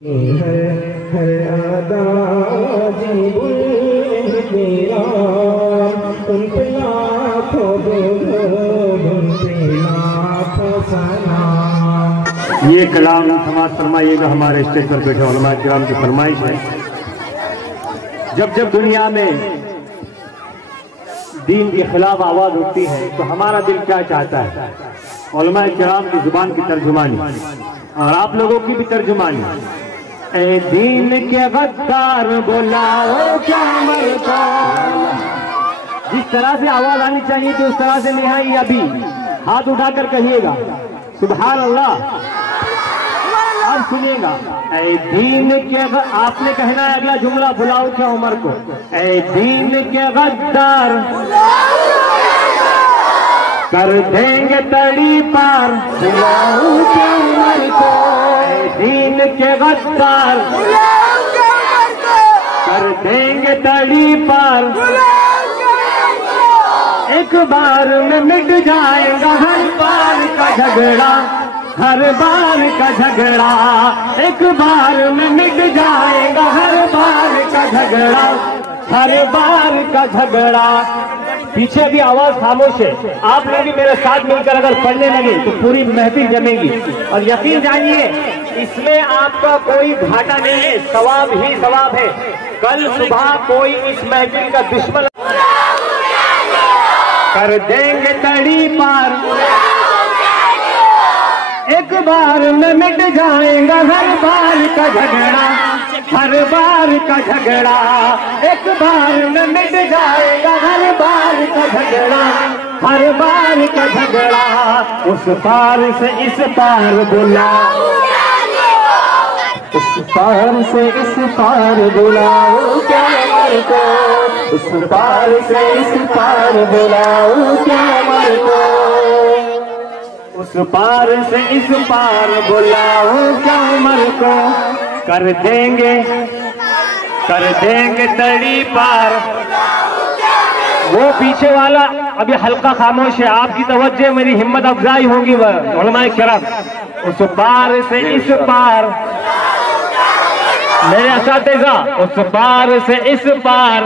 हर अदा जीवन तेरा उन पे लाखों सलाम। ये कलाम समाज फरमाइएगा। हमारे स्टेज पर बैठे उलमा किराम की फरमाइश है। जब जब दुनिया में दीन के खिलाफ आवाज उठती है तो हमारा दिल क्या चाहता है? उलमा किराम की जुबान की तर्जुमानी और आप लोगों की भी तर्जुमानी। ए दीन के गद्दार बुलाओ क्या मरता। जिस तरह से आवाज आनी चाहिए तो उस तरह से नहीं आई। अभी हाथ उठाकर कहिएगा सुभान अल्लाह। अब सुनिएगा, ए दीन के आपने कहना है अगला जुमला, बुलाओ क्या उमर को। ए दीन के गद्दार कर देंगे तड़ी पार, बुलाओ क्या उमर को। ए दीन के गद्दार कर देंगे तड़ी पार, एक बार में मिट जाएगा हर बार का झगड़ा, हर बार का झगड़ा। एक बार में मिट जाएगा हर बार का झगड़ा, हर बार का झगड़ा। पीछे भी आवाज खामोश है। आप लोग भी मेरे साथ मिलकर अगर पढ़ने लगे तो पूरी महफिल जमेगी। और यकीन जानिए इसमें आपका कोई घाटा नहीं है, सवाब ही सवाब है। कल सुबह कोई इस महफिल का दुश्मन कर देंगे तड़ी पार, एक बार में मिट जाएगा हर बार का झगड़ा, हर बार का झगड़ा। एक बार में मिट जाएगा हर बार का झगड़ा, हर बार का झगड़ा। उस पार से इस पार बुलाओ, उस पार से इस पार बुलाओ क्या मर को। उस पार से इस पार बुलाओ क्या मर को। उस पार से इस पार बुलाओ क्या उमर को। कर देंगे तड़ी पार। वो पीछे वाला अभी हल्का खामोश है, आपकी तवज्जो मेरी हिम्मत अफजाई होगी वह उलमा किराम। उस पार से इस पार मेरे असातिज़ा, उस पार से इस पार।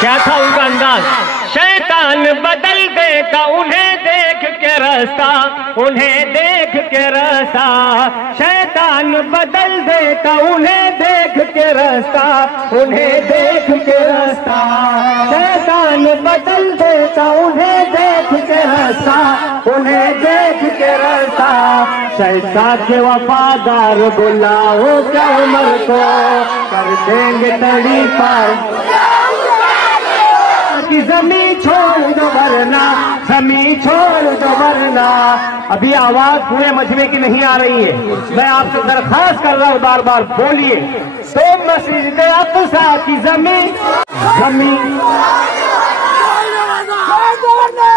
क्या था उनका अंदाज? शैतान बदल देता उन्हें देख के रास्ता, उन्हें देख के रास्ता। शैतान बदल देता उन्हें देख के रास्ता, उन्हें देख के रास्ता। शैतान बदल देता उन्हें देख के रास्ता, उन्हें देख के रास्ता। शैतान के वफादार बुलाओ क्या उमर को। कर देंगे तड़ी पार कि जमीन छोड़ दो वरना, जमीन छोड़ दो वरना। अभी आवाज पूरे मजमे की नहीं आ रही है, मैं आपसे दरखास्त कर रहा हूँ बार बार बोलिए। तो मस्जिद अक़सा की जमीन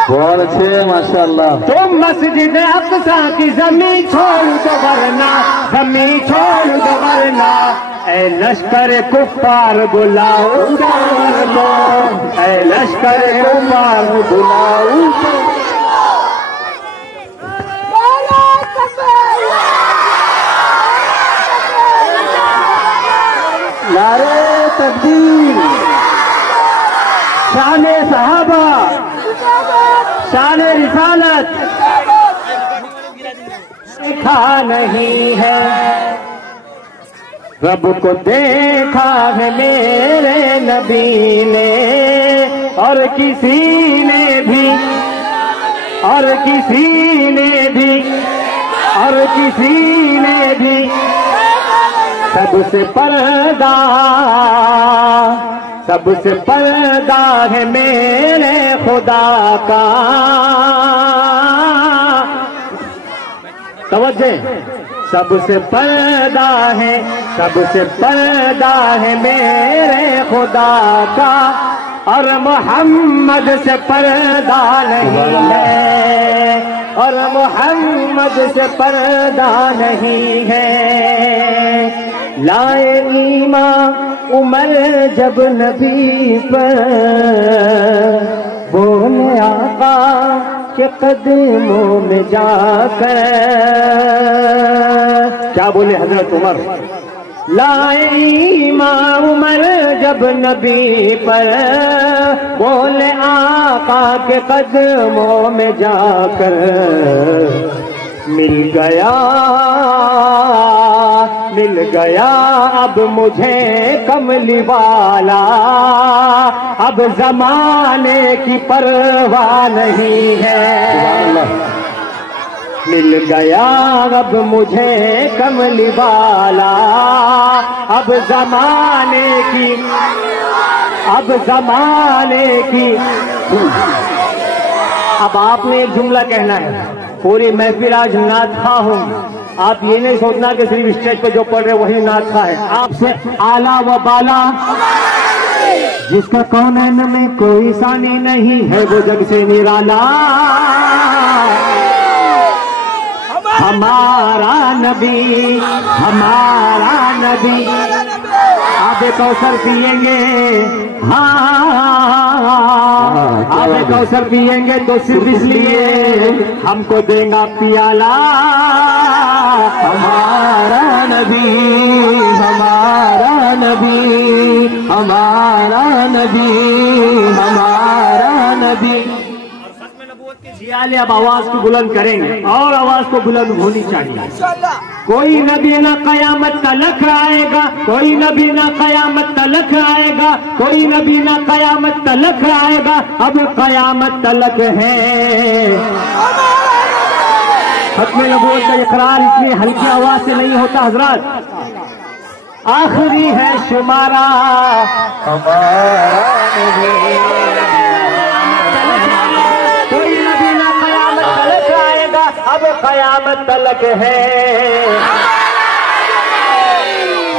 बहुत अच्छे माशाअल्लाह। तो मस्जिद अक़सा की जमीन छोड़ दो वरना, जमीन छोड़ दो वरना। ऐ लश्कर कुफ्फार बुलाओ उमर को। ऐ लश्कर कुफ्फार बुलाओ। नारे तकबीर। शान-ए सहाबा, शान-ए रिसालत सीखा नहीं है। रब को देखा है मेरे नबी ने और किसी ने भी, और किसी ने भी, और किसी ने भी। सबसे पर्दा, सबसे पर्दा है मेरे खुदा का। तवज्जो, सबसे पर्दा है, सबसे पर्दा है मेरे खुदा का। और मोहम्मद से पर्दा नहीं है, और मोहम्मद से पर्दा नहीं है। लाए ईमान उमर जब नबी पर, बोले आका के कदमों में जाकर। क्या बोले हजरत उमर? लाए ईमान उमर जब नबी पर, बोले आका के कदमों में जाकर। मिल गया अब मुझे कमली वाला, अब जमाने की परवाह नहीं है। मिल गया अब मुझे कमली वाला, अब जमाने की अब आपने एक जुमला कहना है। पूरी महफिल आज नात खा होंगी। आप ये नहीं सोचना कि सिर्फ स्टेज पे जो पढ़ रहे वही नात खा है। आपसे आला व बाला जिसका कौनैन में कोई सानी नहीं है, वो जग से निराला हमारा नबी, हमारा नबी। आबे कौसर पिएंगे, हाँ आबे कौसर पिएंगे तो सिर्फ इसलिए हमको देगा पियाला। हमारा नबी, हमारा नबी, हमारा नबी, हमारा नबी। जियाले अब आवाज को बुलंद करेंगे और आवाज को बुलंद होनी चाहिए। कोई नबी ना कयामत तलक आएगा, कोई नबी ना कयामत तलक आएगा, कोई नबी ना कयामत तलक आएगा। अब कयामत तलक है। खत्म नबूवत का इकरार इतनी हल्की आवाज से नहीं होता हजरत। आखिरी है शुमारा हमारा नबी। कोई नबी ना कयामत तलक आएगा, अब कयामत तलक है।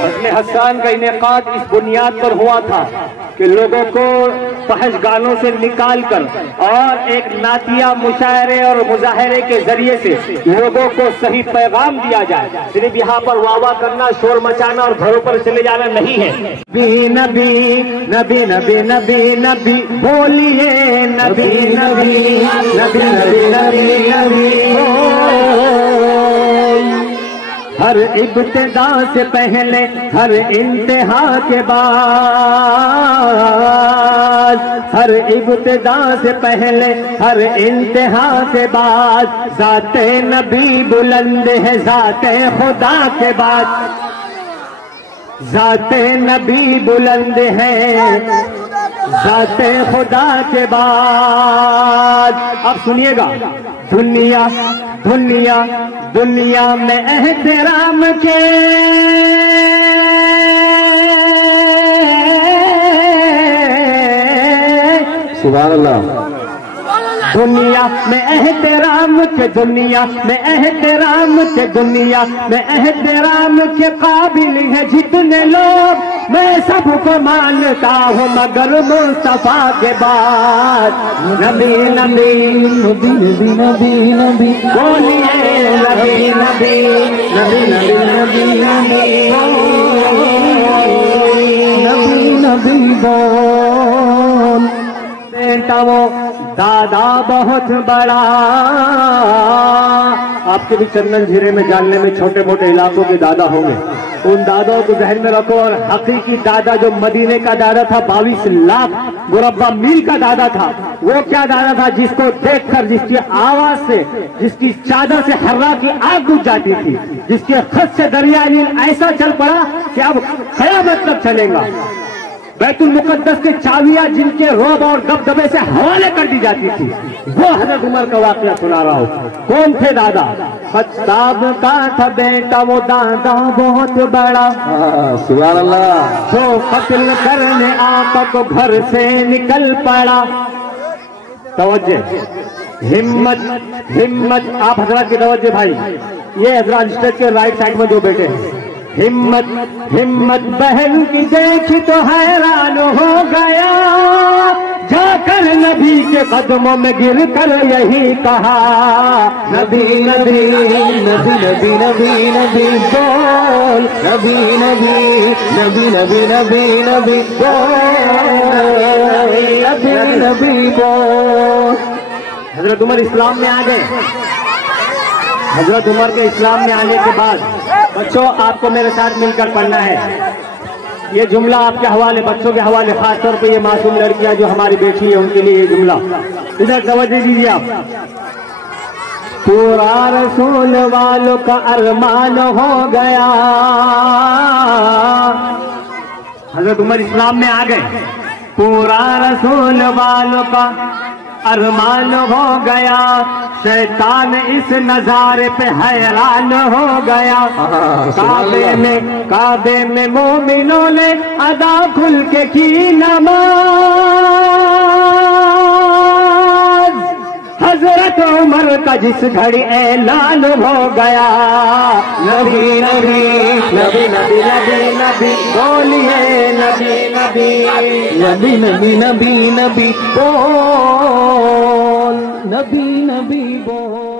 बज़्म हसन का इनेकाद इस बुनियाद पर हुआ था कि लोगों को फहश गानों से निकालकर और एक नातिया मुशायरे और मुजाहरे के जरिए से लोगों को सही पैगाम दिया जाए। सिर्फ यहाँ पर वाह करना, शोर मचाना और घरों पर चले जाना नहीं है। नबी नबी नबी नबी नबी नबी बोलिए, नबी नबी नबी नबी नबी नबी। हर इब्तिदा से पहले, हर इंतहा के बाद, हर इब्तिदा से पहले, हर इंतहा के बाद, ज़ाते नबी बुलंद है ज़ाते खुदा के बाद। ज़ाते नबी बुलंद है ज़ाते खुदा के बाद। अब सुनिएगा, दुनिया दुनिया दुनिया में एहतराम के सुभान अल्लाह। दुनिया में एहतराम के, दुनिया में एहतराम के, दुनिया में एहतराम के काबिल है जितने लोग। मैं सबको मानता हूँ मगर मुस्तफा के बाद। नबी नबी नबी नबी नबी नबी बोलिए, नबी नबी नबी नबी नबी नबी नबी बोल। बेटा वो दादा बहुत बड़ा। आपके भी चंदन झीरे में जानने में छोटे मोटे इलाकों के दादा होंगे। उन दादाओं को जहन में रखो। और हकीकी दादा जो मदीने का दादा था, 22 लाख मुरब्बा मील का दादा था, वो क्या दादा था जिसको देखकर, जिसकी आवाज से, जिसकी चादर से हर्रा की आग बुझ जाती थी, जिसके खत से दरिया नील ऐसा चल पड़ा कि अब कयामत तक चलेगा। बैतुल मुकद्दस के चाबियां जिनके रोब और दबदबे से हवाले कर दी जाती थी, वो हजरत उमर का वाकया सुना रहा हूं। कौन थे दादा? खत्ताब का था बेटा वो दादा बहुत बड़ा। सुभान अल्लाह। जो कत्ल करने आका को घर से निकल पड़ा। तवज्जो, हिम्मत हिम्मत। आप हजरत की तवज्जो भाई, ये हजरत स्टेज के राइट साइड में जो बैठे हैं, हिम्मत हिम्मत बहन की देखी तो हैरान हो गया। जाकर नबी के कदमों में गिर कर यही कहा, नबी नबी नबी नबी नबी नबी बोल, नबी नबी नबी नबी नबी नबी बोल, नबी नबी बोल। हजरत उमर इस्लाम में आ गए। हजरत उमर के इस्लाम में आने के बाद बच्चों आपको मेरे साथ मिलकर पढ़ना है। ये जुमला आपके हवाले, बच्चों के हवाले, खासतौर पे ये मासूम लड़कियां जो हमारी बेटी है उनके लिए ये जुमला इधर तवज्जो दीजिए आप। पूरा रसूल वालों का अरमान हो गया। हजरत उमर इस्लाम में आ गए। पूरा रसूल वालों का अरमान हो गया, शैतान इस नजारे पे हैरान हो गया। काबे में मोमिनों ने अदा खुल के की नमाज, हजरत उमर का जिस घड़ी ऐलान हो गया, नबी नबी नबी नबी नबी नबी बोलिए, नबी नबी नबी नबी नबी नबी बोल, नबी नबी बोल।